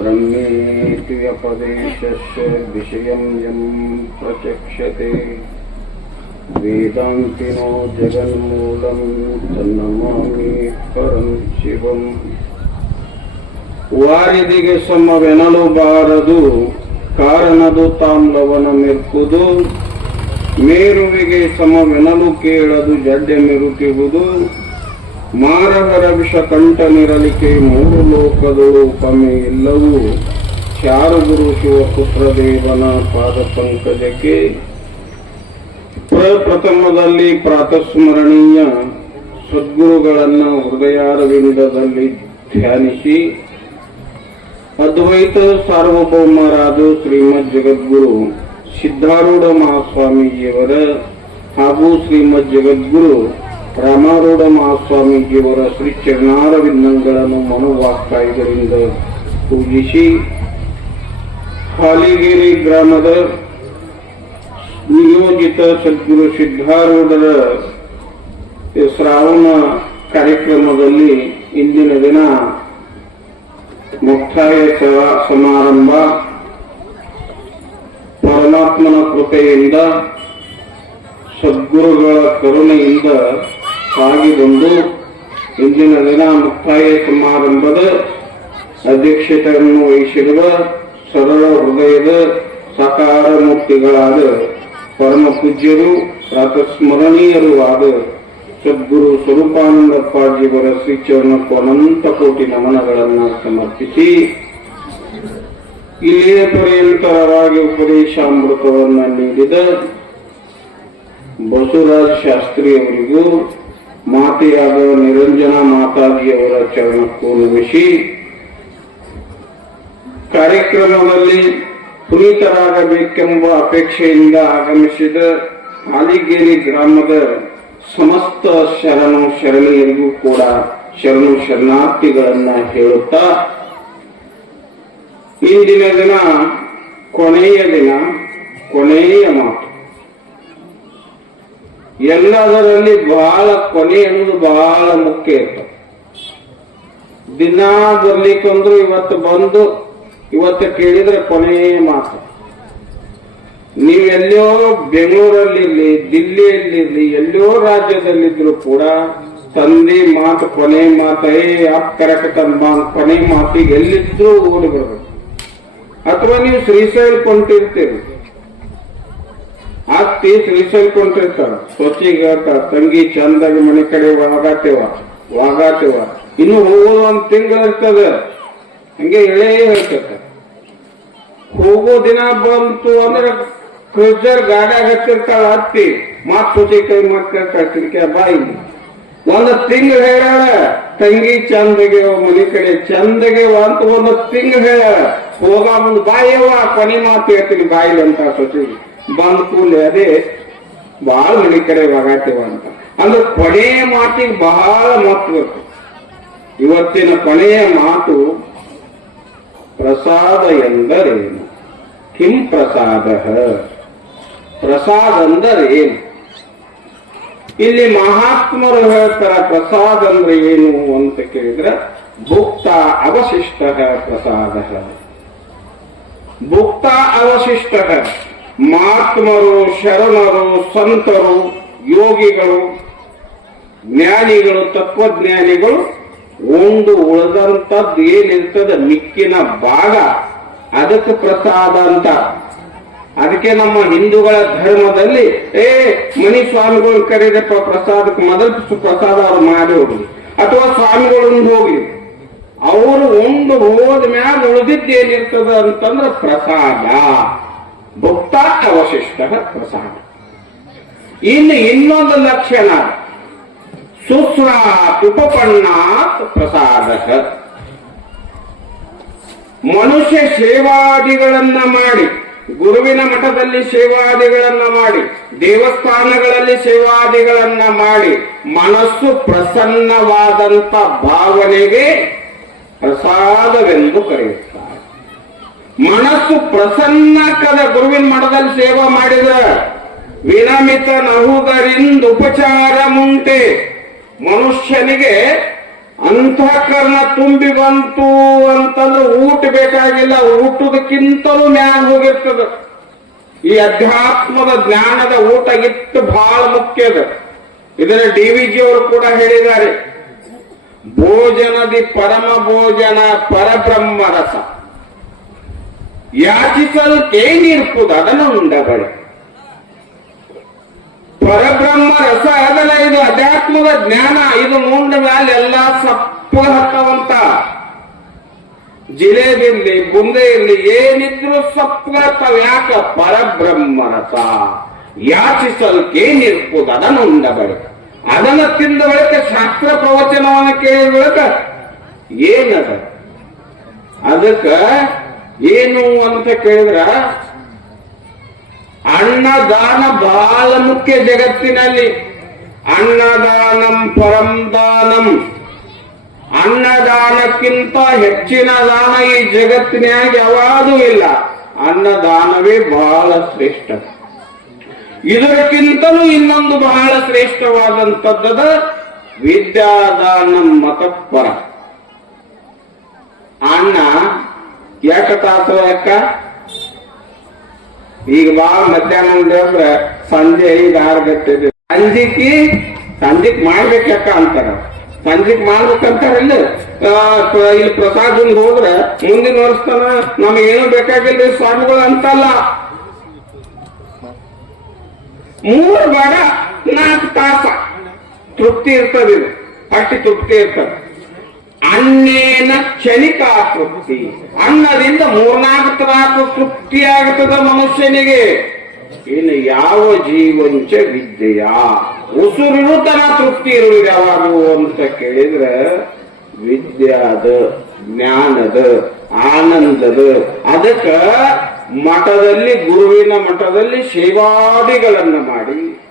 ब्रह्मेति व्यपदेशस्य विषयं यं प्रचक्षते वेदान्तिनो जगन्मूलं तन्नमामि परं ಶಿವಂ ವಾರಿದಿಗೆ ಸಮವೆನಲು ಬಾರದು ಕಾರಣದು ತಾಮ್ಲವನ ಮೆರ್ಕುದು ಮೇರುವಿಗೆ ಸಮವೆನಲು ಕೇಳದು ಜಡ್ಡೆ ಮೆರುಕುವುದು ಮಾರವರ ವಿಷ ಕಂಠನಿರಲಿಕೆ ಮೂರು ಲೋಕದಳು ಉಪಮೆ ಎಲ್ಲವೂ ಚಾರು ಗುರು ಶಿವಪುತ್ರ ದೇವನ ಪಾದ ಪಂಕಜಕ್ಕೆ. ಪ್ರಪ್ರಥಮದಲ್ಲಿ ಪ್ರಾತಸ್ಮರಣೀಯ ಸದ್ಗುರುಗಳನ್ನ ಹೃದಯಾರವಿಂದದಲ್ಲಿ ಧ್ಯಾನಿಸಿ. ಅದ್ವೈತ ಸಾರ್ವಭೌಮರಾದ ಶ್ರೀಮದ್ ಜಗದ್ಗುರು ಸಿದ್ಧಾರೂಢ ಮಹಾಸ್ವಾಮೀಜಿಯವರ ಹಾಗೂ ಶ್ರೀಮದ್ ಜಗದ್ಗುರು ರಾಮಾರೂಢ ಮಹಾಸ್ವಾಮೀಜಿಯವರ ಶ್ರೀ ಚರಣಾರವಿಂದಗಳನ್ನು ಇದರಿಂದ ಪೂಜಿಸಿ ಹಾಲಿಗೇರಿ ಗ್ರಾಮದ ನಿಯೋಜಿತ ಸದ್ಗುರು ಸಿದ್ಧಾರೂಢರ ಶ್ರಾವಣ ಕಾರ್ಯಕ್ರಮದಲ್ಲಿ ಇಂದಿನ ದಿನ ಮುಕ್ತಾಯ ಸಮಾರಂಭ. ಪರಮಾತ್ಮನ ಕೃಪೆಯಿಂದ, ಸದ್ಗುರುಗಳ ಕರುಣೆಯಿಂದ ಬಂದು ಇಂದಿನ ದಿನ ಮುಕ್ತಾಯ ಸಮಾರಂಭದ ಅಧ್ಯಕ್ಷತೆಯನ್ನು ವಹಿಸಿರುವ ಸರಳ ಹೃದಯದ ಸಕಾರ ಮೂರ್ತಿಗಳಾದ ಪರಮ ಪೂಜ್ಯರು, ಪ್ರಾತಸ್ಮರಣೀಯರೂ ಆದ ಸದ್ಗುರು ಸ್ವರೂಪಾನಂದಪ್ಪಾಜಿಯವರ ಶ್ರೀಚರಣಕ್ಕೂ ಅನಂತ ಕೋಟಿ ನಮನಗಳನ್ನು ಸಮರ್ಪಿಸಿ, ಇಲ್ಲಿಯ ಪರ್ಯಂತರವಾಗಿ ಉಪದೇಶಾಮೃತವನ್ನು ನೀಡಿದ ಬಸವರಾಜ್ ಶಾಸ್ತ್ರಿ ಅವರಿಗೂ ಮಾತೆಯಾದ ನಿರಂಜನ ಮಾತಾಜಿಯವರ ಚರಣಕ್ಕೂ ನಮಿಸಿ ಕಾರ್ಯಕ್ರಮದಲ್ಲಿ ಪುನೀತರಾಗಬೇಕೆಂಬ ಅಪೇಕ್ಷೆಯಿಂದ ಆಗಮಿಸಿದ ಹಾಲಿಗೇರಿ ಗ್ರಾಮದ ಸಮಸ್ತ ಶರಣು ಶರಣಿಯರಿಗೂ ಕೂಡ ಶರಣು ಶರಣಾರ್ಥಿಗಳನ್ನ ಹೇಳುತ್ತಾ, ಇಂದಿನ ದಿನ ಕೊನೆಯ ದಿನ, ಕೊನೆಯ ಮಾತು. ಎಲ್ಲದರಲ್ಲಿ ಬಹಳ ಕೊನೆ ಅನ್ನೋದು ಬಹಳ ಮುಖ್ಯ ಇರ್ತದೆ ದಿನ ಬರ್ಲಿಕ್ಕಂದ್ರು ಇವತ್ತು ಬಂದು ಇವತ್ತು ಕೇಳಿದ್ರೆ ಕೊನೆ ಮಾತು. ನೀವೆಲ್ಲೋ ಬೆಂಗಳೂರಲ್ಲಿರ್ಲಿ, ದಿಲ್ಲಿಯಲ್ಲಿರ್ಲಿ ಎಲ್ಲೋ ರಾಜ್ಯದಲ್ಲಿದ್ರು ಕೂಡ ತಂದೆ ಮಾತು ಕೊನೆ ಮಾತು, ಏ ಕರೆಕ್ಟ್ ತನ್ನ ಕೊನೆ ಮಾತಿಗೆ ಎಲ್ಲಿದ್ರೂ ಓಡಿ ಬರಬೇಕು. ಅಥವಾ ನೀವು ಶ್ರೀಶೈಲ್ ಕೊಂಟಿರ್ತೀರಿ ಅತ್ತಿ ಶ್ರೀಶೈಲ ಕೊಂಟಿರ್ತಾರ ಸ್ವಚ್ಛಿಗೆ ಹೇಳ್ತಾರ, ತಂಗಿ ಚಂದಾಗಿ ಮನೆ ಕಡೆ ಒಳಗಾತೇವ ವಾಗಾತೇವ ಇನ್ನು ಹೋಗೋದು ಒಂದ್ ತಿಂಗಳು ಇರ್ತದ. ಹಂಗೆ ಎಳೆ ಹೇಳ್ತಿರ್ತಾರ ಹೋಗೋ ದಿನ ಬಂತು ಅಂದ್ರೆ ಕ್ರೂಸರ್ ಗಾಡಿ ಆಗತ್ತಿರ್ತಾಳ ಅತ್ತಿ ಮಾತ್ ಸ್ವಚ್ಛ ಕೈ ಕಿರಿಕೆ ಬಾಯಿ ಒಂದು ತಿಂಗ್ ಹೇಳ ತಂಗಿ ಚಂದಗೆ, ಮನೆ ಕಡೆ ಚಂದಗೆ ಅಂತ ಒಂದ್ ತಿಂಗ್ ಹೇಳ ಹೋಗ ಮುಂದ್ ಬಾಯವ್ವ, ಕೊನೆ ಮಾತು ಹೇಳ್ತೀನಿ ಬಾಯಿಲಿ ಅಂತ ಸೊಸಿ ಬಂದ್ ಕೂಲೆ ಅದೇ ಬಹಳ ಮನೆ ಕಡೆ ಒಗಾತೀವ ಅಂತ. ಅಂದ್ರೆ ಕೊನೆಯ ಮಾತಿಗೆ ಬಹಳ ಮಹತ್ವ ಇವತ್ತಿನ ಕೊನೆಯ ಮಾತು ಪ್ರಸಾದ ಎಂದರೇನು? ಕಿಂ ಪ್ರಸಾದ? ಪ್ರಸಾದ ಅಂದರೆ ಏನು ಇಲ್ಲಿ ಮಹಾತ್ಮರು ಹೇಳ್ತಾರ ಪ್ರಸಾದ ಅಂದ್ರೆ ಏನು ಅಂತ ಕೇಳಿದ್ರೆ ಭುಕ್ತ ಅವಶಿಷ್ಟ ಪ್ರಸಾದ. ಭುಕ್ತ ಅವಶಿಷ್ಟ. ಮಹಾತ್ಮರು, ಶರಣರು, ಸಂತರು, ಯೋಗಿಗಳು, ಜ್ಞಾನಿಗಳು, ತತ್ವಜ್ಞಾನಿಗಳು ಒಂದು ಉಳಿದಂಥದ್ದು ಏನಿರ್ತದ? ಮಿಕ್ಕಿನ ಭಾಗ. ಅದಕ್ಕೆ ಪ್ರಸಾದ ಅಂತ. ಅದಕ್ಕೆ ನಮ್ಮ ಹಿಂದೂಗಳ ಧರ್ಮದಲ್ಲಿ, ಏ ಮನಿ ಸ್ವಾಮಿಗಳು ಕರೀದಪ್ಪ ಪ್ರಸಾದಕ್ಕೆ ಮೊದಲು ಪ್ರಸಾದ ಅವ್ರು ಮಾಡಿ ಹೋಗ್ಲಿ ಅಥವಾ ಸ್ವಾಮಿಗಳು ಹೋಗ್ಲಿ ಅವರು ಒಂದು ಹೋದ ಮ್ಯಾಗ ಉಳಿದಿದ್ದೇನಿರ್ತದ ಅಂತಂದ್ರೆ ಪ್ರಸಾದ. ಭುಕ್ತ ಅವಶಿಷ್ಟ ಪ್ರಸಾದ. ಇನ್ನು ಇನ್ನೊಂದು ಲಕ್ಷಣ. ಸುಸ್ರಾತ್ ಉಪಪನ್ನಾತ್ ಪ್ರಸಾದ ಮನುಷ್ಯ ಸೇವಾದಿಗಳನ್ನ ಮಾಡಿ, ಗುರುವಿನ ಮಠದಲ್ಲಿ ಸೇವಾದಿಗಳನ್ನ ಮಾಡಿ, ದೇವಸ್ಥಾನಗಳಲ್ಲಿ ಸೇವಾದಿಗಳನ್ನ ಮಾಡಿ, ಮನಸ್ಸು ಪ್ರಸನ್ನವಾದಂತ ಭಾವನೆಗೆ ಪ್ರಸಾದವೆಂದು ಕರೆಯುತ್ತಾರೆ. ಮನಸ್ಸು ಪ್ರಸನ್ನಕದ ಗುರುವಿನ ಮಠದಲ್ಲಿ ಸೇವಾ ಮಾಡಿದ ವಿನಮಿತ ನಹುದರಿಂದ ಉಪಚಾರ ಮುಂಟೆ ಮನುಷ್ಯನಿಗೆ ಅಂತಃಕರಣ ತುಂಬಿ ಬಂತು ಅಂತಂದ್ರೆ ಊಟ ಬೇಕಾಗಿಲ್ಲ, ಊಟದಕ್ಕಿಂತಲೂ ಮ್ಯಾಗ ಹೋಗಿರ್ತದ. ಈ ಅಧ್ಯಾತ್ಮದ ಜ್ಞಾನದ ಊಟ ಇಟ್ಟು ಬಹಳ ಮುಖ್ಯದ ಇದನ್ನ ಡಿ ವಿ ಜಿ ಅವರು ಕೂಡ ಹೇಳಿದ್ದಾರೆ. ಭೋಜನದಿ ಪರಮ ಭೋಜನ ಪರಬ್ರಹ್ಮ ರಸ ಯಾಚಿಸಲ್ಕೇನಿರ್ಪುದು ಅದನ್ನು ಉಂಡ ಬಳಿ ಪರಬ್ರಹ್ಮ ರಸ ಅದಲ್ಲ ಇದು ಅಧ್ಯಾತ್ಮದ ಜ್ಞಾನ, ಇದು ಮುಂಡ ಮೇಲೆ ಎಲ್ಲ ಸಪ್ಪ ಹತ್ತವಂತ ಜಿಲೇಬಿರ್ಲಿ ಬುಂದೆ ಇರ್ಲಿ ಏನಿದ್ರು ಸಪ್ಪ ಯಾಕ? ಪರಬ್ರಹ್ಮ ರಸ. ಯಾಚಿಸಲ್ಕೇನಿರ್ಬೋದು ಅದನ್ನು ಉಂಡ ಬಳಿಕ ಅದನ್ನ ತಿಂದ ಬಳಿಕ ಶಾಸ್ತ್ರ ಪ್ರವಚನವನ್ನು ಕೇಳಿದ ಬಳಿಕ ಏನದ? ಅದಕ್ಕ ಏನು ಅಂತ ಕೇಳಿದ್ರ? ಅನ್ನದಾನ ಬಹಳ ಮುಖ್ಯ ಜಗತ್ತಿನಲ್ಲಿ. ಅನ್ನದಾನಂ ಪರಂ ದಾನಂ ಅನ್ನದಾನಕ್ಕಿಂತ ಹೆಚ್ಚಿನ ದಾನ ಈ ಜಗತ್ತಿನಾಗ ಯಾವಾದೂ ಇಲ್ಲ. ಅನ್ನದಾನವೇ ಬಹಳ ಶ್ರೇಷ್ಠ. ಇದಕ್ಕಿಂತಲೂ ಇನ್ನೊಂದು ಬಹಳ ಶ್ರೇಷ್ಠವಾದಂಥದ್ದದ ವಿದ್ಯಾದಾನಂ ಮತಪರ. ಅಣ್ಣ ಯಾಕ ತಾಸು ಅಕ್ಕ ಈಗ ಬಾಳ ಮಧ್ಯಾಹ್ನ ಅಂದ್ರೆ ಸಂಜೆ ಐದು ಆರು ಗಂಟೆ ಸಂಜಿಕಿ ಸಂಜಿಕ್ ಮಾಡ್ಬೇಕಕ್ಕ ಅಂತಾರ. ಸಂಜಿಕ್ ಮಾಡ್ಬೇಕಂತಾರಲ್ಲ ಆ, ಪ- ಇಲ್ಲಿ ಪ್ರಸಾದ ಹೋದ್ರೆ ಮುಂದಿನ ವರ್ಷತನ ಏನು ಬೇಕಾಗಿಲ್ಲ ಸ್ವಾಮಿಗಳು ಅಂತಲ್ಲ? ಮೂರು ಬೇಡ ನಾಲ್ಕು ತಾಸ. ತೃಪ್ತಿ ಇರ್ತದ ಇದು. ಅಷ್ಟು ತೃಪ್ತಿ ಇರ್ತದೆ. ಅನ್ನೇನ ಕ್ಷಣಿಕ ತೃಪ್ತಿ ಅನ್ನದಿಂದ ಮೂರ್ನಾಲ್ಕು ತ್ರಾಸ ತೃಪ್ತಿ ಆಗ್ತದ ಮನುಷ್ಯನಿಗೆ. ಇನ್ನು ಯಾವ ಜೀವಂಚ ವಿದ್ಯೆಯ? ಉಸುರಿನೂ ತನ ತೃಪ್ತಿ ಇರುವುದು ಅಂತ ಕೇಳಿದ್ರೆ, ವಿದ್ಯಾದ, ಜ್ಞಾನದ, ಆನಂದದ, ಅದಕ್ಕ ಮಠದಲ್ಲಿ, ಗುರುವಿನ ಮಠದಲ್ಲಿ ಸೇವಾದಿಗಳನ್ನು ಮಾಡಿ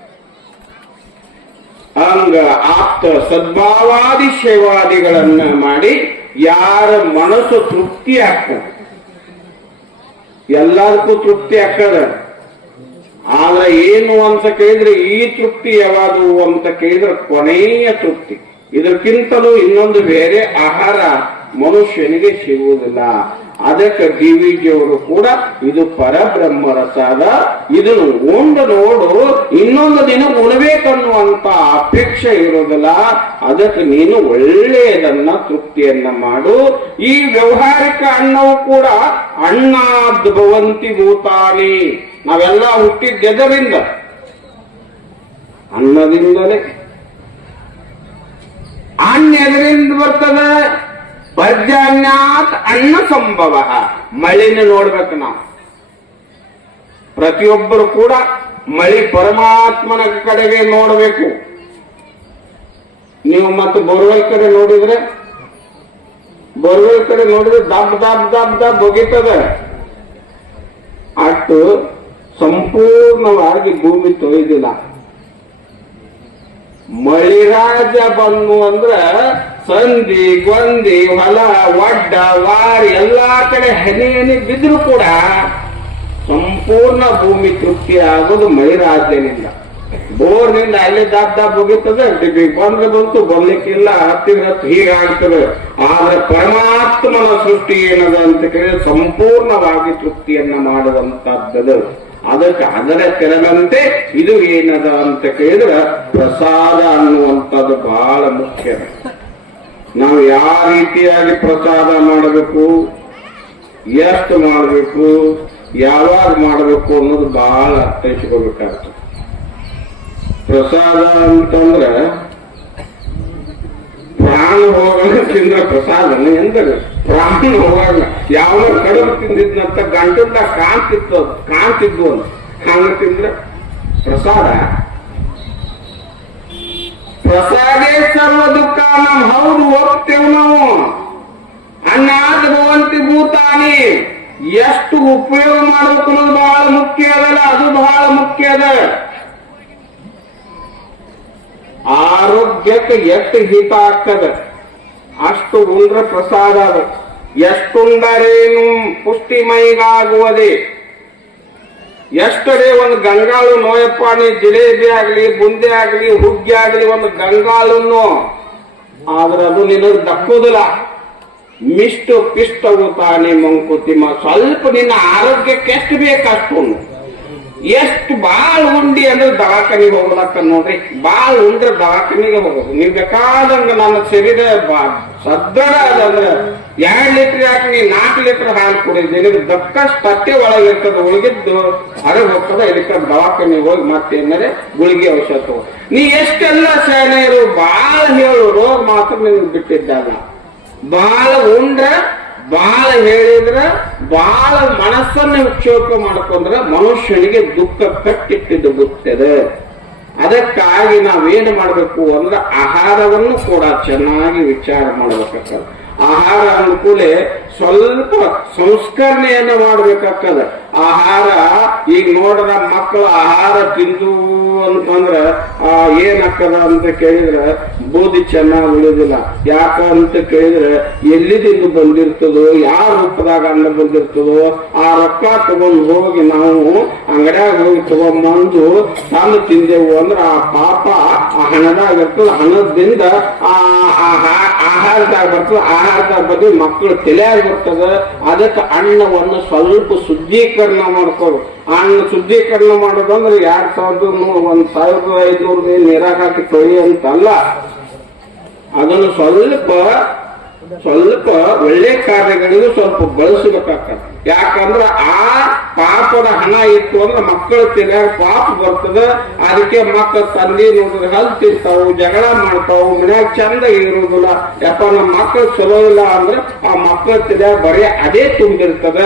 ಹಂಗ ಆಪ್ತ ಸದ್ಭಾವಾದಿ ಸೇವಾದಿಗಳನ್ನ ಮಾಡಿ ಯಾರ ಮನಸ್ಸು ತೃಪ್ತಿ ಆಗ್ತದೆ. ಎಲ್ಲದಕ್ಕೂ ತೃಪ್ತಿ ಆಗ್ತದ. ಆದ್ರೆ ಏನು ಅಂತ ಕೇಳಿದ್ರೆ ಈ ತೃಪ್ತಿ ಯಾವುದು ಅಂತ ಕೇಳಿದ್ರೆ ಕೊನೆಯ ತೃಪ್ತಿ. ಇದಕ್ಕಿಂತಲೂ ಇನ್ನೊಂದು ಬೇರೆ ಆಹಾರ ಮನುಷ್ಯನಿಗೆ ಸಿಗುವುದಿಲ್ಲ. ಅದಕ್ಕೆ ಡಿ ವಿ ಜಿಯವರು ಕೂಡ ಇದು ಪರಬ್ರಹ್ಮ ರಸಾದ ಇದನ್ನು ಉಂಡು ನೋಡು, ಇನ್ನೊಂದು ದಿನ ಉಣಬೇಕನ್ನುವಂತ ಅಪೇಕ್ಷೆ ಇರೋದಿಲ್ಲ. ಅದಕ್ಕೆ ನೀನು ಒಳ್ಳೆಯದನ್ನ, ತೃಪ್ತಿಯನ್ನ ಮಾಡು. ಈ ವ್ಯವಹಾರಿಕ ಅನ್ನವು ಕೂಡ ಅಣ್ಣಾದ್ ಭವಂತಿ ಭೂತಾನಿ. ನಾವೆಲ್ಲ ಹುಟ್ಟಿದ್ದೆದರಿಂದ? ಅನ್ನದಿಂದಲೇ. ಅನ್ನ ಎದರಿಂದ ಬರ್ತದ. ಪರ್ಜನ್ಯಾತ್ ಅನ್ನ ಸಂಭವ. ಮಳಿನ ನೋಡ್ಬೇಕು ನಾವು. ಪ್ರತಿಯೊಬ್ಬರು ಕೂಡ ಮಳಿ ಪರಮಾತ್ಮನ ಕಡೆಗೆ ನೋಡಬೇಕು. ನೀವು ಮತ್ತು ಬೋರ್ವೆಲ್ ಕಡೆ ನೋಡಿದ್ರೆ, ಬೋರ್ವೆಲ್ ಕಡೆ ನೋಡಿದ್ರೆ ದಬ್ ದಬ್ ದಬ್ ದಬ್ ಒಗಿತದ ಅಷ್ಟು ಸಂಪೂರ್ಣವಾಗಿ ಭೂಮಿ ತೊಯ್ದಿಲ್ಲ. ಮಳಿರಾಜ ಬಂದು ಅಂದ್ರ ಸಂಧಿ ಗೊಂದಿ ಹೊಲ, ಒಡ್ಡ, ವಾರಿ, ಎಲ್ಲಾ ಕಡೆ ಹನಿ ಹನಿ ಬಿದ್ರು ಕೂಡ ಸಂಪೂರ್ಣ ಭೂಮಿ ತೃಪ್ತಿ ಆಗೋದು ಮಳಿರಾಜನಿಂದ ಬೋರ್ನಿಂದ ಅಲ್ಲಿ ದಾಬ್ ದಾಬ್ ಹೋಗಿರ್ತದೆ ಡಿಬ್ಬಿ ಬಂದ್ರೆ ಬಂತು, ಬರ್ಲಿಕ್ಕಿಲ್ಲ ಹತ್ತಿರ ಹತ್ತು ಹೀಗಾಗ್ತದೆ ಆದ್ರೆ ಪರಮಾತ್ಮನ ಸೃಷ್ಟಿ ಏನದ ಅಂತ ಕೇಳಿದ್ರೆ ಸಂಪೂರ್ಣವಾಗಿ ತೃಪ್ತಿಯನ್ನ ಮಾಡುವಂತಹದ್ದು ಅದಕ್ಕೆ ಅದರ ತೆರದಂತೆ ಇದು ಏನದ ಅಂತ ಕೇಳಿದ್ರೆ ಪ್ರಸಾದ ಅನ್ನುವಂಥದ್ದು ಬಹಳ ಮುಖ್ಯ. ನಾವು ಯಾವ ರೀತಿಯಾಗಿ ಪ್ರಸಾದ ಮಾಡಬೇಕು, ಎಷ್ಟು ಮಾಡಬೇಕು, ಯಾವಾಗ ಮಾಡಬೇಕು ಅನ್ನೋದು ಬಹಳ ಅರ್ಥೈಸ್ಕೋಬೇಕಾಗ್ತದೆ ಪ್ರಸಾದ ಅಂತಂದ್ರೆ ಪ್ರಾಣ ಹೋಗಲು ತಿಂದ್ರೆ ಪ್ರಸಾದನ ಎಂದರೆ ಪ್ರಾಣ ಹೋಗಲ್ಲ ಯಾವ ಕಡುಬು ತಿಂದಿದ್ನಂತ ಗಂಟುಂಡ ಕಾಂತಿತ್ತು ಕಾಣ್ತಿದ್ವು ಅಂತ ಹಂಗ ತಿಂದ್ರ ಪ್ರಸಾದ. ಪ್ರಸಾದೇ ಸರ್ವ ದುಃಖ ನಮ್ ಹೌದು ಹೋಗ್ತೇವ್ ನಾವು. ಅನ್ನಾದ ಭವಂತಿ ಭೂತಾನಿ. ಎಷ್ಟು ಉಪಯೋಗ ಮಾಡಬೇಕು ಅನ್ನೋದು ಬಹಳ ಮುಖ್ಯ ಅದಲ್ಲ, ಅದು ಬಹಳ ಮುಖ್ಯ ಅದ. ಆರೋಗ್ಯಕ್ಕೆ ಎಷ್ಟು ಹಿತ ಆಗ್ತದ. ಅಷ್ಟು ಪ್ರಸಾದ ಅದು. ಎಷ್ಟುಂಡರೇನು ಪುಷ್ಟಿಮೈಗಾಗುವುದೇ ಎಷ್ಟರೇ ಒಂದು ಗಂಗಾಳು ನೋಯಪ್ಪ ನೀ ಜಿಲೇಬಿ ಆಗಲಿ, ಬುಂದೆ ಆಗಲಿ, ಹುಗ್ಗಿ ಆಗಲಿ, ಒಂದು ಗಂಗಾಳನ್ನು ಆದ್ರೆ ಅದು ನಿನಗೆ ದಕ್ಕುದಿಲ್ಲ. ಮಿಷ್ಟು ಪಿಷ್ಟವು ತಾನೇ ಮಂಕುತಿಮ್ಮ ಸ್ವಲ್ಪ ನಿನ್ನ ಆರೋಗ್ಯಕ್ಕೆ ಎಷ್ಟು ಬೇಕಷ್ಟು. ಎಷ್ಟು ಬಾಳ್ ಉಂಡಿ ಅಂದ್ರೆ ದವಾಖಾನಿಗೆ ಹೋಗ್ಲಕ್ಕ ನೋಡ್ರಿ. ಬಾಳ್ ಉಂಡ್ರೆ ದವಾಖಾನಿಗೆ ಹೋಗೋದು. ನೀವು ಬೇಕಾದಂಗ ನನ್ನ ಶರೀರ ಬಾ- ಸದ್ದಡ ಎರಡು ಲೀಟರ್ ಯಾಕೆ ನೀ ನಾಲ್ಕು ಲೀಟರ್ ಹಾಲು ಕುಡಿದ್ದೀನಿ ದಕ್ಕಷ್ಟು ತಟ್ಟೆ ಒಳಗಿರ್ತದ ಉಳಿಗಿದ್ದು. ಹೊರಗೆ ಹೋಗ್ತದ, ಇದಕ್ಕೆ ದವಾಖಾನೆ ಹೋಗಿ ಮತ್ತೆ ಏನಾರೆ ಗುಳಿಗೆ ಔಷಧ ನೀ ಎಷ್ಟೆಲ್ಲ ಸೇನೆಯರು ಬಾಳ ಹೇಳು, ರೋಗ ಮಾತ್ರ ನಿನ್ಗೆ ಬಿಟ್ಟಿದ್ದಾಗ ಬಾಳ ಉಂಡ್ರ, ಬಾಳ ಹೇಳಿದ್ರ, ಬಾಳ ಮನಸ್ಸನ್ನ ವಿಕ್ಷೋಭ ಮಾಡ್ಕೊಂಡ್ರ ಮನುಷ್ಯನಿಗೆ ದುಃಖ ಕಟ್ಟಿಟ್ಟಿದ್ದು ಬಿಡ್ತದೆ ಅದಕ್ಕಾಗಿ ನಾವೇನು ಮಾಡಬೇಕು ಅಂದ್ರೆ ಆಹಾರವನ್ನು ಕೂಡ ಚೆನ್ನಾಗಿ ವಿಚಾರ ಮಾಡಬೇಕಾಗ್ತದೆ. ಆಹಾರ ಅನುಕೂಲ ಸ್ವಲ್ಪ ಸಂಸ್ಕರಣೆಯನ್ನು ಮಾಡ್ಬೇಕಾಗ್ತದೆ. ಆಹಾರ, ಈಗ ನೋಡ್ರ ಮಕ್ಕಳ ಆಹಾರ ತಿಂದು ಅಂತಂದ್ರ, ಆ ಏನಾಗ್ತದ ಅಂತ ಕೇಳಿದ್ರ, ಬೂದಿ ಚೆನ್ನಾಗಿ ಉಳಿದಿಲ್ಲ. ಯಾಕ ಅಂತ ಕೇಳಿದ್ರೆ, ಎಲ್ಲಿದಿಂದ ಬಂದಿರ್ತದೋ, ಯಾವ ರೂಪದಾಗ ಅನ್ನ ಬಂದಿರ್ತದೋ, ಆ ರೊಕ್ಕ ತಗೊಂಡು ಹೋಗಿ ನಾವು ಅಂಗಡ್ಯಾಗ ಹೋಗಿ ತಗೊಂಬಂದು ತಂದು ತಿಂದೆವು ಅಂದ್ರೆ, ಆ ಪಾಪ ಆ ಹಣದಾಗ ಇರ್ತದ, ಹಣದಿಂದ ಆ ಆಹಾ- ಆಹಾರದಾಗ ಬರ್ತದ, ಆಹಾರದಾಗ ಬಂದು ಮಕ್ಕಳು ತಲೆಯಾಗಿ ಬರ್ತದ, ಅದಕ್ಕೆ ಅನ್ನವನ್ನು ಸ್ವಲ್ಪ ಶುದ್ಧೀಕರಣ ಮಾಡ್ಕೋದು ಅನ್ನ ಶುದ್ಧೀಕರಣ ಮಾಡೋದಂದ್ರೆ ಎರಡ್ ಸಾವಿರದ ಒಂದ್ ಸಾವಿರದ ಐದ್ನೂರ ನೀರಾಗ ಹಾಕಿ ತೊಳಿ ಅಂತಲ್ಲ, ಅದನ್ನು ಸ್ವಲ್ಪ ಸ್ವಲ್ಪ ಒಳ್ಳೆ ಕಾರ್ಯಗಳಿಗೂ ಸ್ವಲ್ಪ ಬಳಸಬೇಕಾಗ್ತದೆ. ಯಾಕಂದ್ರೆ ಆ ಪಾಪದ ಹಣ ಇತ್ತು ಅಂದ್ರೆ ಮಕ್ಕಳು ತಿನ್ನ ಪಾಪ ಬರ್ತದ. ಅದಕ್ಕೆ ಮಕ್ಕಳ ತಂದೆ ನೋಡಿದ್ರೆ ಹಲ್ ತಿಂತಾವು, ಜಗಳ ಮಾಡ್ತಾವು, ಮನ್ಯಾಗ ಚಂದ ಇರುವುದಿಲ್ಲ ಯಪ್ಪ, ನಮ್ಮ ಮಕ್ಕಳು ಚಲೋ ಇಲ್ಲ ಅಂದ್ರೆ ಆ ಮಕ್ಕಳ ತಿನ್ನ ಬರೀ ಅದೇ ತುಂಬಿರ್ತದ.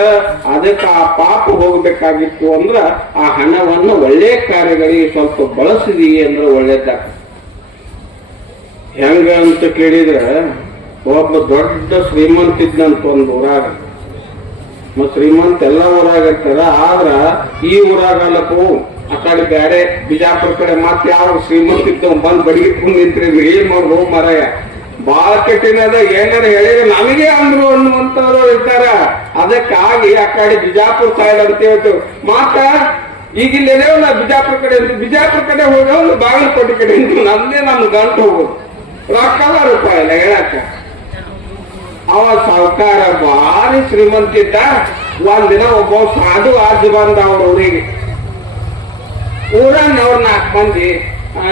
ಅದಕ್ಕೆ ಆ ಪಾಪ ಹೋಗ್ಬೇಕಾಗಿತ್ತು ಅಂದ್ರ ಆ ಹಣವನ್ನು ಒಳ್ಳೆ ಕಾರ್ಯಗಳಿಗೆ ಸ್ವಲ್ಪ ಬಳಸಿದೀವಿ ಅಂದ್ರೆ ಒಳ್ಳೇದಾಗ್ತದೆ. ಹೆಂಗ ಅಂತ ಕೇಳಿದ್ರೆ ಒಬ್ಬ ದೊಡ್ಡ ಶ್ರೀಮಂತ ಇದ್ನಂತ ಒಂದು ಊರಾಗ. ಮತ್ತು ಶ್ರೀಮಂತ ಎಲ್ಲ ಊರಾಗ ಇರ್ತದ ಆದ್ರ ಈ ಊರಾಗಲ್ಲಪ್ಪು ಆ ಕಡೆ ಬೇರೆ ಬಿಜಾಪುರ ಕಡೆ ಮತ್ತೆ ಯಾವ ಶ್ರೀಮಂತ ಇದ್ದ ಬಂದ್ ಬಡಿಗಿಟ್ಕೊಂಡ್ ನಿಂತ್ರಿ ಏನ್ ಮಾಡ್ಬೋದು ಮರಾಯ, ಬಾಳ ಕೆಟ್ಟಿನದ ಏನಾರ ಹೇಳಿದ್ರೆ? ನಮಗೆ ಅಂದ್ರು ಅನ್ನುವಂತವ್ರು ಇರ್ತಾರ. ಅದಕ್ಕಾಗಿ ಆ ಕಡೆ ಬಿಜಾಪುರ ಸೈಡ್ ಅಂತ ಹೇಳ್ತೇವೆ ಮಾತ ಈಗ ಇಲ್ಲೇ ನಾ ಬಿಜಾಪುರ ಕಡೆ ಬಿಜಾಪುರ ಕಡೆ ಹೋಗೋದು ಬಾಗಲಕೋಟೆ ಕಡೆ ನಮ್ದೇ ನಮ್ಗೆ ಗಂಟು ಹೋಗೋದು. ರೊಕ್ಕ ರೂಪಾಯಿ ಇಲ್ಲ ಹೇಳಕ್ಕ. ಅವ ಸಾವುಕಾರ ಭಾರಿ ಶ್ರೀಮಂತಿದ್ದ. ಒಂದಿನ ಒಬ್ಬ ಸಾಧು ಆಜ್ ಬಂದ ಅವ್ರ ಊರಿಗೆ. ಊರನ್ನ ಅವ್ರ ನಾಲ್ಕು ಮಂದಿ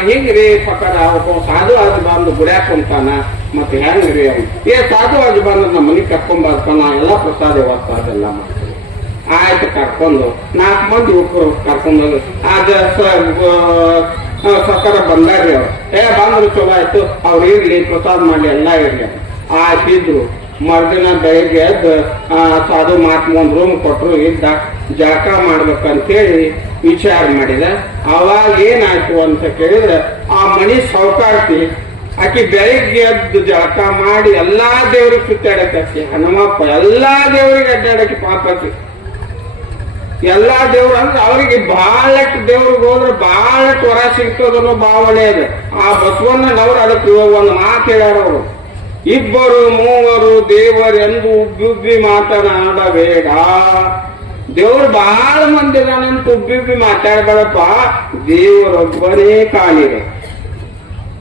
ಹಿಂಗ್ರಿ ಪಕ್ಕದ ಒಬ್ಬ ಸಾಧು ಆಜ್ ಬಂದು ಗುಡ್ಯಾಕ್ ಕುಂತಾನ ಮತ್ತೆ ಹೆಂಗ್ರಿ ಅವ್ನು? ಏ, ಸಾಧು ಆಜ್ ಬಂದ ನಮ್ಮ ಮನೆಗೆ ಕರ್ಕೊಂಬರ್ತಾನ ಎಲ್ಲ ಪ್ರಸಾದ ವ್ಯವಸ್ಥೆ ಮಾಡ್ತೀವಿ ಆಯ್ತು, ಕರ್ಕೊಂಡು. ನಾಲ್ಕು ಮಂದಿ ಯುವಕರು ಕರ್ಕೊಂಡು ಆದ ಸಕ್ಕರ ಬಂದಾರ್ರಿ ಅವ್ರು. ಏ, ಬಂದ್ರು ಚಲೋ ಆಯ್ತು, ಅವ್ರು ಇರ್ಲಿ, ಪ್ರಸಾದ ಮಾಡಿ ಎಲ್ಲ ಇರ್ಲಿ. ಆಯ್ತಿದ್ರು. ಮರ್ದಿನ ಬೆಳಿಗ್ಗೆ ಎದ್ದು ಸಾಧು ಮಾತು ಒಂದು ರೂಮ್ ಕೊಟ್ಟರು ಇದ್ದ ಜಳಕ ಮಾಡ್ಬೇಕಂತೇಳಿ ವಿಚಾರ ಮಾಡಿದ. ಅವಾಗ ಏನಾಯ್ತು ಅಂತ ಕೇಳಿದ್ರೆ, ಆ ಮನಿ ಸೌಕಾರ್ತಿ, ಆಕೆ ಬೆಳಿಗ್ಗೆ ಎದ್ದು ಜಳಕ ಮಾಡಿ ಎಲ್ಲಾ ದೇವ್ರಿಗೆ ಸುತ್ತಾಡಕ್ಕೆ ಹನುಮಪ್ಪ, ಎಲ್ಲಾ ದೇವ್ರಿಗೆ ಅಡ್ಡಾಡಕ್ಕೆ ಪಾಪಕ್ಕೆ ಎಲ್ಲಾ ದೇವ್ರು ಅಂದ್ರೆ ಅವರಿಗೆ ಬಹಳಷ್ಟು ದೇವ್ರಿಗೆ ಹೋದ್ರೆ ಬಹಳಷ್ಟು ವರ ಸಿಗ್ತದನ್ನೋ ಭಾವನೆ ಇದೆ. ಆ ಬಸವಣ್ಣನವ್ರು ಅದಕ್ಕೆ ಒಂದು ಮಾತು ಹೇಳ್ಯಾರ ಅವರು. ಇಬ್ಬರು ಮೂವರು ದೇವರೆಂದು ಉಬ್ಬಿಬ್ಬಿ ಉಬ್ಬಿ ಮಾತನಾಡಬೇಡ. ದೇವ್ರು ಬಹಳ ಮಂದಿ ಇದಾನಂತ ಉಬ್ಬಿಬ್ಬಿ ಉಬ್ಬಿ ಮಾತಾಡಬೇಡಪ್ಪ. ದೇವರೊಬ್ಬನೇ ಕಾಲಿದೆ.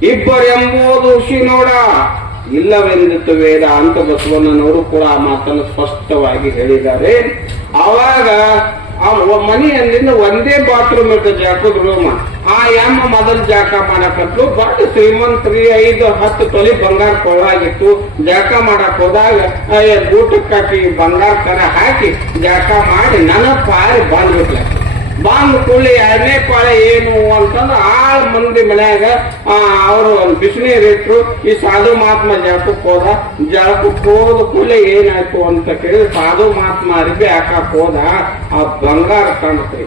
ಇಬ್ಬರೆಂಬುದು ಹುಷಿ ನೋಡ. ಇಲ್ಲವೆಂದಿತ್ತು ವೇದ ಅಂತ ಬಸವಣ್ಣನವರು ಕೂಡ ಆ ಮಾತನ್ನು ಸ್ಪಷ್ಟವಾಗಿ ಹೇಳಿದ್ದಾರೆ. ಅವಾಗ ಆ ಮನೆಯಲ್ಲಿಂದ ಒಂದೇ ಬಾತ್ರೂಮ್ ಇರ್ತದೆ ಜಾಕದ ರೂಮ ಆ ಯಮ್ಮ ಮೊದಲ ಜಾಕ ಮಾಡಕತ್ತು ಬಟ್ ಶ್ರೀಮಂತರಿ ಐದು, ಹತ್ತು ತೊಲಿ ಬಂಗಾರ ಕೊಳಾಗಿತ್ತು ಜಾಕ ಮಾಡಕ್ ಹೋದಾಗ ಊಟಕ್ಕೆ ಹಾಕಿ ಬಂಗಾರ ತರ ಹಾಕಿ ಜಾಕ ಮಾಡಿ ನನ್ನ ಪಾರಿ ಬಂದ್ಬಿಟ್ಲ. ಬಾಂದ್ ಕೂಡಲೇ ಎರಡನೇ ಪಾಳೆ ಏನು ಅಂತಂದ್ರೆ ಆಳ್ ಮಂದಿ ಮನ್ಯಾಗ ಅವರು ಬಿಸಿನೀರ್ ಇಟ್ಟರು ಈ ಸಾಧು ಮಹಾತ್ಮ ಜಳಕಕ್ಕೆ ಹೋದ. ಜಳಕಕ್ಕೆ ಹೋದ ಕೂಡಲೇ ಏನಾಯ್ತು ಅಂತ ಕೇಳಿದ್ರೆ ಸಾಧು ಮಹಾತ್ಮ ಅರಿಬಿ ಹಾಕಕ್ಕೆ ಹೋದ? ಆ ಬಂಗಾರ ಕಾಣುತ್ತೆ.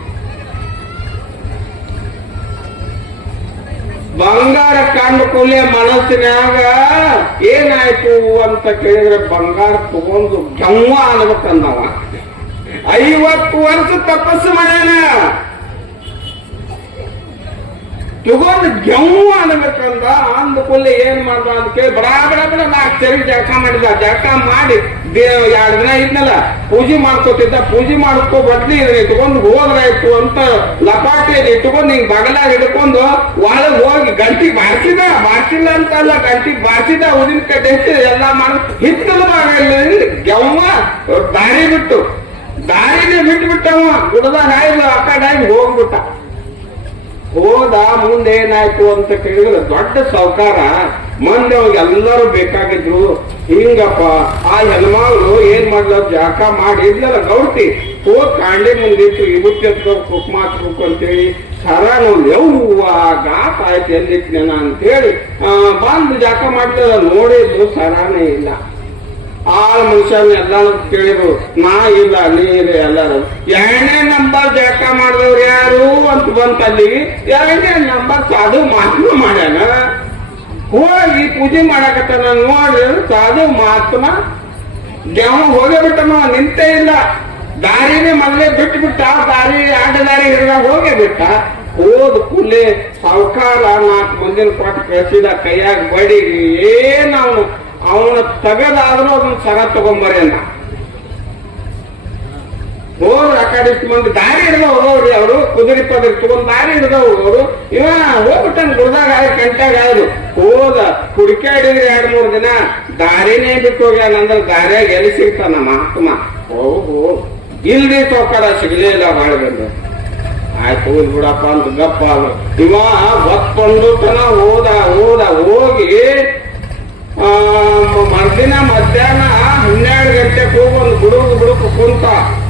ಬಂಗಾರ ಕಂಡು ಕೂಡಲೇ ಮನಸ್ಸಿನಾಗ ಏನಾಯ್ತು ಅಂತ ಕೇಳಿದ್ರೆ ಬಂಗಾರ ತಗೊಂಡು ಗಮ್ಮ ಅನ್ಬೇಕಂದವ ಐವತ್ತು ವರ್ಷ ತಪಸ್ಸು ಮಾಡ್ಯಾನ. ತಗೊಂಡು ಗೆವ್ವ ಅನ್ಬೇಕಂದ, ಅಂದ ಕೂಡಲೇ ಏನ್ ಮಾಡ್ದ ಅಂತ ಕೇಳಿ, ಬಡ ಬಡ ಬಡ ನಾಲ್ಕು ಸರಿ ಜಳಕ ಮಾಡಿದ. ಜಳಕ ಮಾಡಿ ಎರಡು ದಿನ ಇದ್ನಲ್ಲ, ಪೂಜೆ ಮಾಡ್ಕೋತಿದ್ದ, ಪೂಜೆ ಮಾಡ್ಕೋ ಬದ್ಲಿ, ಇದನ್ನ ಇಟ್ಕೊಂಡು ಹೋದ್ರಾಯ್ತು ಅಂತ ಲಪಾಟಿಯಲ್ಲಿ ಇಟ್ಕೊಂಡು ಹಿಂಗ್ ಬಗಲಾಗ ಹಿಡ್ಕೊಂಡು ಒಳಗೆ ಹೋಗಿ ಗಂಟಿ ಬಾರಿಸಿದ, ಬಾರಿಸಿಲ್ಲ ಅಂತ ಅಲ್ಲ ಗಂಟಿ ಬಾರಿಸಿದ, ಉದಿನ ಕಡ್ಡೆ ಎಲ್ಲ ಮಾಡಿ ಹಿತ್ತಲ ಭಾಗ ಗೆವ್ವ ದಾರಿ ಬಿಟ್ಟು ದಾರಿನೇ ಬಿಟ್ಟು ಬಿಟ್ಟವ ಗುಡದಾಗ ಆಯ್ತು ಆ ಕಡೆ ಹೋಗ್ಬಿಟ್ಟ. ಹೋದ ಮುಂದೆ ಏನಾಯ್ತು ಅಂತ ಕೇಳಿದ್ರೆ ದೊಡ್ಡ ಸಾವುಕಾರ ಮಂದಿ ಎಲ್ಲರೂ ಬೇಕಾಗಿದ್ರು. ಹಿಂಗಪ್ಪ ಆ ಹೆಣ್ಮಾವ್ರು ಏನ್ ಮಾಡ್ಲ? ಜಾಕ ಮಾಡಿ ಇದ್ಲಲ್ಲ ಗೌರ್ತಿ ಹೋದ್ ಕಾಂಡೆ ಮುಂದಿತ್ತು ಹಚ್ಬೇಕು ಕುಕ್ಮ ಹಚ್ಬೇಕು ಅಂತೇಳಿ ಸರ ನೋಡಿ ಯವ್ವ ಗಾತ ಆಯ್ತು ಎಲ್ಲಿತ್ತೇನ ಅಂತೇಳಿ ಆ, ಬಂದು ಜಾಕ ಮಾಡ್ತದ ನೋಡಿದ್ರು ಸರಾನೇ ಇಲ್ಲ. ಆ ಮನುಷ್ಯನ ಎಲ್ಲಾರು ಕೇಳಿದ್ರು ನಾ ಇಲ್ಲ ನೀರು ಎಲ್ಲಾರು. ಎರಡನೇ ನಂಬರ್ ಜಾಕ ಮಾಡಿದವ್ರು ಯಾರು ಅಂತ ಬಂತಲ್ಲಿ, ಎರಡನೇ ನಂಬರ್ ಸಾಧು ಮಹಾತ್ಮ ಮಾಡ್ಯಾನ. ಹೋಗಿ ಪೂಜೆ ಮಾಡಕತ್ತಾನ ನೋಡಿ ಸಾಧು ಮಹಾತ್ಮ ದೇವ ಹೋಗೇ ಬಿಟ್ಟಮ್ಮ ನಿಂತೇ ಇಲ್ಲ. ದಾರಿನೇ ಮೊದಲೇ ಬಿಟ್ಟು ಬಿಟ್ಟ ದಾರಿ ಆಡ ದಾರಿ ಹಿಡಿದಾಗ ಹೋಗೇ ಬಿಟ್ಟ. ಹೋದ ಕೂಡಲೇ ಸಾವುಕಾರ ನಾಲ್ಕು ಮಂದಿನ ಕೊಟ್ಟು ಕಳಿಸಿದ ಕೈಯಾಗ ಬಡಿ ಏನ್ ಅವನು? ಅವನ ತಗದಾದ್ರೂ ಅದನ್ನ ಸಗ ತಗೊಂಬರಿ ಅನ್ನ ಹೋದ್ರ ಆ ಕಡೆ ಮಂದಿ ದಾರಿ ಹಿಡ್ದ ಹೋಗೋರಿ ಅವರು ಕುದುರೆ ಪದಕ್ಕೆ ತಗೊಂಡ್ ದಾರಿ ಹಿಡ್ದ ಅವರು. ಇವ ಹೋಗ್ಬಿಟ್ಟನ್ ಗುಡ್ದಾಗ ಆಯ್ತು ಕಂಟ್ಯಾಗ ಆಯ್ತು ಹೋದ ಹುಡುಕಾಡಿದ್ರೆ ಎರಡ್ ಮೂರ್ ದಿನ ದಾರಿನೇ ಬಿಟ್ಟು ಹೋಗ್ಯಾನ ಅಂದ್ರೆ ದಾರಿಯಾಗ ಎಲ್ಲಿ ಸಿಗ್ತಾನ ಮಹಾತ್ಮ? ಓಹೋ ಇಲ್ರಿ ಸೌಕಾರ ಸಿಗಲೇ ಇಲ್ಲ ಬಂದು ಆಯ್ತು ಹೋದ್ ಬಿಡಪ್ಪ ಅಂತ ಗಪ್ಪ. ಇವ ಹೊತ್ಕೊಂಡು ತನ ಹೋದ ಹೋದ, ಹೋಗಿ ಮರ್ದಿನ ಮಧ್ಯಾಹ್ನ ಹನ್ನೆರಡು ಗಂಟೆಗೆ ಹೋಗಿ ಒಂದು ಗುಡುಗು ಗುಡುಕು ಕುಂತ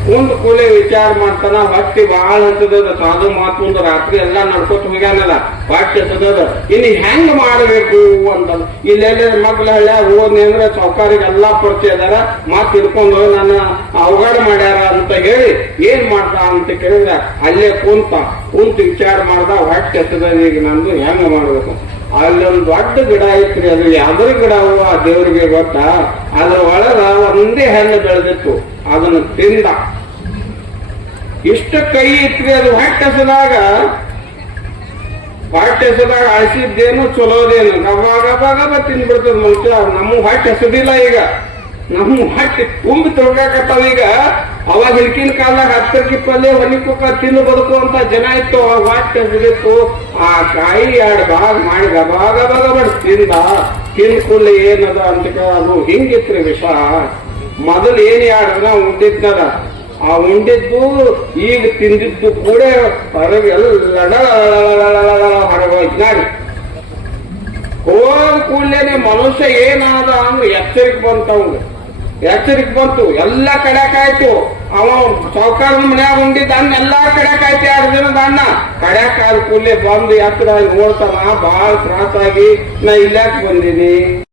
ಕುಂತ ಕೂಲೆ ವಿಚಾರ ಮಾಡ್ತಾನ, ಹೊಟ್ಟಿ ಬಹಳ ಹತ್ತದ ಸಾಧು ಮಾತು ಒಂದು ರಾತ್ರಿ ಎಲ್ಲ ನಡ್ಕೊತ ಹೋಗ್ಯಾನಲ್ಲ, ಹೊಟ್ಟೆ ಹತ್ತದ ಇನ್ನು ಹೆಂಗ್ ಮಾಡಬೇಕು ಅಂತ ಇಲ್ಲೆಲ್ಲ ಮಗ್ಲ ಹಳ್ಳ ಹೋದ್ನಿ ಅಂದ್ರೆ ಚೌಕಾರಿಗೆಲ್ಲ ಪರಿಚಯ ಅದಾರ. ಮಾತು ಹಿಡ್ಕೊಂಡು ನನ್ನ ಅವಘಡ ಮಾಡ್ಯಾರ ಅಂತ ಹೇಳಿ ಏನ್ ಮಾಡ್ತಾ ಅಂತ ಕೇಳಿದ್ರೆ, ಅಲ್ಲೇ ಕುಂತ ಕುಂತ ವಿಚಾರ ಮಾಡ್ದ, ಹೊಟ್ಟೆ ಹತ್ತದ ಈಗ ನಂದು ಹೆಂಗ್ ಮಾಡ್ಬೇಕು? ಅಲ್ಲೊಂದು ದೊಡ್ಡ ಗಿಡ ಐತ್ರಿ ಅದು ಯಾವ್ದ್ರ ಗಿಡ ಆ ದೇವರಿಗೆ ಗೊತ್ತಾ? ಅದ್ರ ಒಳಗ ಒಂದೇ ಹೆಣ್ಣು ಬೆಳೆದಿತ್ತು, ಅದನ್ನು ತಿಂದ. ಇಷ್ಟ ಕೈ ಇತ್ರಿ, ಅದು ಹೊಟ್ಟೆಸದಾಗ. ಹೊಟ್ಟೆಸದಾಗ ಅಳಿಸಿದ್ದೇನು, ಚಲೋದೇನು. ಗಬ ಗಬ ತಿಂದ್ಬಿಡ್ತದ ಮುಂಚೆ ನಮ್ಮ ಹೊಟ್ಟೆ ಈಗ. ನಮ್ಮ ಹೊಟ್ಟೆ ತುಂಬಿ ತೊಳ್ಕಾಕತ್ತಾವ ಈಗ. ಅವಾಗ ಹಿಡ್ಕಿನ ಕಾಲದಾಗ ಹತ್ತಕ್ಕಿ ಪಲ್ಯ ತಿನ್ನು ಬದುಕು ಅಂತ ಜನ ಇತ್ತು. ಆ ವಾಟ್ಯ ಎಸದಿತ್ತು ಆ ಕಾಯಿ ಎರಡ್ ಭಾಗ ಮಾಡಿದ ಭಾಗ ಭಾಗ ಮಾಡಿ ತಿಂದ. ತಿನ್ಕೊಳ್ಳಿ ಕೂಡಲೇ ಏನದ ಅಂತ ಅದು ಹಿಂಗಿತ್ರಿ ವಿಷ. ಮೊದಲು ಏನ್ ಯಾಡದ ಉಂಡಿದ್ನದ ಆ ಉಂಡಿದ್ದು ಈಗ ತಿಂದಿದ್ದು ಕೂಡ ಹೊರಗೆ ಎಲ್ಲ ಹೊರಗೋಯ್ತು ನಾಡಿ. ಹೋದ ಕೂಡಲೇನೆ ಮನುಷ್ಯ ಏನಾದ ಅಂದ್ರೆ ಎಚ್ಚರಿಕೆ ಬಂತ ಅವಂಗ ಎಚ್ಚರಿಕೆ ಬಂತು, ಎಲ್ಲ ಕಡೆಕಾಯ್ತು ಅವ ಸೌಕರ್ಯ ಮನ್ಯಾಗ ಉಂಡಿದ್ದ ಅನ್ನ, ಎಲ್ಲಾ ಕಡೆಕಾಯ್ತು ಎರಡು ದಿನದ ಅನ್ನ. ಕಡೆಕಾದ ಕೂಡಲೇ ಬಂದು ಎತ್ತರ ನೋಡ್ತಾನ ಭಾಳ ತ್ರಾಸಾಗಿ, ನಾ ಇಲ್ಲಾಕ್ ಬಂದೀನಿ.